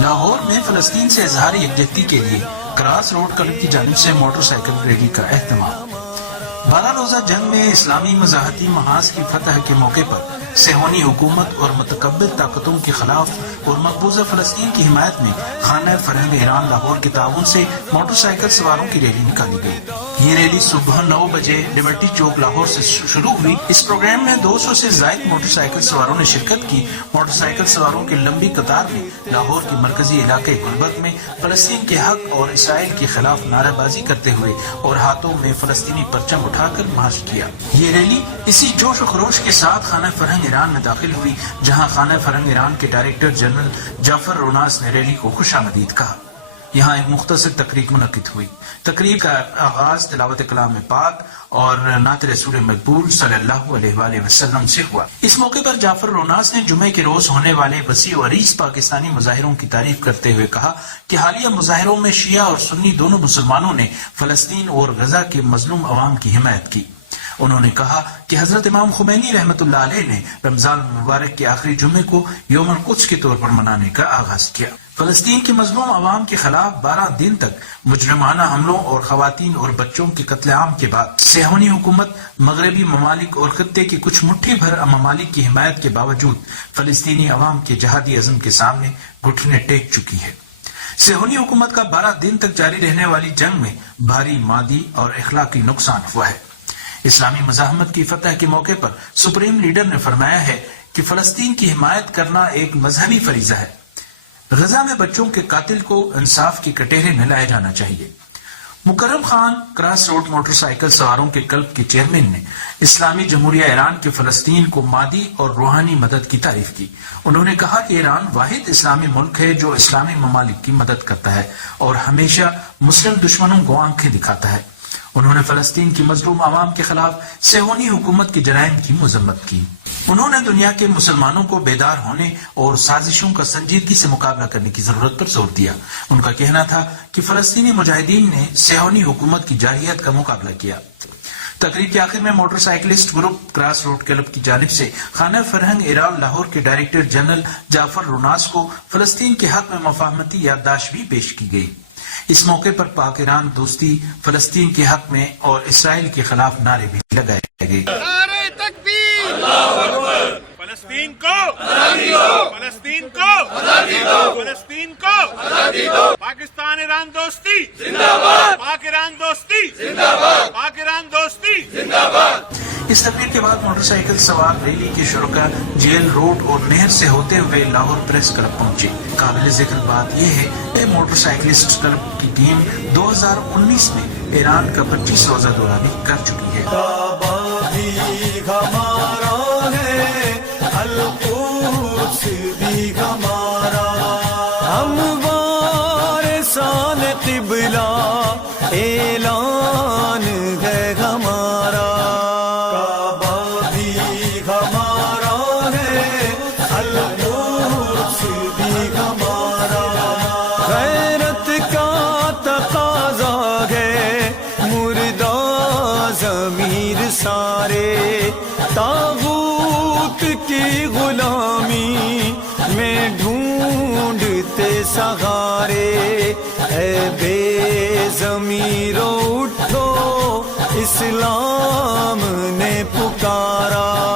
لاہور میں فلسطین سے اظہار یکجہتی کے لیے کراس روڈ کلب کی جانب سے موٹر سائیکل ریلی کا اہتمام۔ 12 روزہ جنگ میں اسلامی مزاحمتی محاذ کی فتح کے موقع پر صہیونی حکومت اور متکبر طاقتوں کے خلاف اور مقبوضہ فلسطین کی حمایت میں خانہ فرہنگ ایران لاہور کے تعاون سے موٹر سائیکل سواروں کی ریلی نکالی گئی۔ یہ ریلی صبح 9 بجے لبرٹی چوک لاہور سے شروع ہوئی۔ اس پروگرام میں 200 سے زائد موٹر سائیکل سواروں نے شرکت کی۔ موٹر سائیکل سواروں کی لمبی قطار میں لاہور کے مرکزی علاقے گلبرگ میں فلسطین کے حق اور اسرائیل کے خلاف نعرہ بازی کرتے ہوئے اور ہاتھوں میں فلسطینی پرچم اٹھا کر مارچ کیا۔ یہ ریلی اسی جوش و خروش کے ساتھ خانہ فرہنگ ایران میں داخل ہوئی، جہاں خانہ فرہنگ ایران کے ڈائریکٹر جنرل جعفر روناس نے ریلی کو خوش آمدید کہا۔ یہاں ایک مختصر تقریب منعقد ہوئی۔ تقریب کا آغاز تلاوت کلام پاک اور نعت رسول مقبول صلی اللہ علیہ وآلہ وسلم سے ہوا۔ اس موقع پر جعفر روناس نے جمعے کے روز ہونے والے وسیع و عریض پاکستانی مظاہروں کی تعریف کرتے ہوئے کہا کہ حالیہ مظاہروں میں شیعہ اور سنی دونوں مسلمانوں نے فلسطین اور غزہ کے مظلوم عوام کی حمایت کی۔ انہوں نے کہا کہ حضرت امام خمینی رحمۃ اللہ علیہ نے رمضان مبارک کے آخری جمعے کو یوم القدس کے طور پر منانے کا آغاز کیا۔ فلسطین کے مظلوم عوام کے خلاف 12 دن تک مجرمانہ حملوں اور خواتین اور بچوں کے قتل عام کے بعد صہیونی حکومت مغربی ممالک اور خطے کی کچھ مٹھی بھر ممالک کی حمایت کے باوجود فلسطینی عوام کے جہادی عزم کے سامنے گھٹنے ٹیک چکی ہے۔ صہیونی حکومت کا 12 دن تک جاری رہنے والی جنگ میں بھاری مادی اور اخلاقی نقصان ہوا ہے۔ اسلامی مزاحمت کی فتح کے موقع پر سپریم لیڈر نے فرمایا ہے کہ فلسطین کی حمایت کرنا ایک مذہبی فریضہ ہے۔ غزہ میں بچوں کے قاتل کو انصاف کے کٹہرے میں لایا جانا چاہیے۔ مکرم Khan cross road motor cycle سواروں کے کلب کے چیئرمین نے اسلامی جمہوریہ ایران کے فلسطین کو مادی اور روحانی مدد کی تعریف کی۔ انہوں نے کہا کہ ایران واحد اسلامی ملک ہے جو اسلامی ممالک کی مدد کرتا ہے اور ہمیشہ مسلم دشمنوں کو آنکھیں دکھاتا ہے۔ انہوں نے فلسطین کی مظلوم عوام کے خلاف صہیونی حکومت کے جرائم کی مذمت کی۔ انہوں نے دنیا کے مسلمانوں کو بیدار ہونے اور سازشوں کا سنجیدگی سے مقابلہ کرنے کی ضرورت پر زور دیا۔ ان کا کہنا تھا کہ فلسطینی مجاہدین نے صہیونی حکومت کی جارحیت کا مقابلہ کیا۔ تقریب کے آخر میں motor cyclist group cross road club کی جانب سے خانہ فرہنگ ایران لاہور کے ڈائریکٹر جنرل جعفر روناس کو فلسطین کے حق میں مفاہمتی یادداشت بھی پیش کی گئی۔ اس موقع پر پاک ایران دوستی، فلسطین کے حق میں اور اسرائیل کے خلاف نعرے بھی لگائے گئے۔ نعرے تکبیر! اللہ اکبر! فلسطین کو آزادی دو! فلسطین کو آزادی دو! فلسطین کو آزادی دو! پاکستان ایران دوستی زندہ باد! پاک ایران دوستی زندہ باد! پاک ایران دوستی زندہ باد! اس تقریر کے بعد موٹر سائیکل سوار ریلی کے شرکاء جیل روڈ اور نہر سے ہوتے ہوئے لاہور پریس کلب پہنچے۔ قابل ذکر بات یہ ہے کہ موٹر سائیکلسٹ کلب کی ٹیم 2019 میں ایران کا 25 روزہ دورہ بھی کر چکی ہے۔ کعبہ بھی ہمارا ہے، القدس بھی ہمارا، ہم وارثان قبلہ اعلان ہے ہمارا۔ کعبہ بھی ہمارا ہے، القدس بھی ہمارا، غیرت کا تقاضا ہے، مردہ ضمیر سارے طاغوت کی غلامی میں ڈھونڈتے سہارے، اے بے ضمیرو اٹھو اسلام نے پکارا۔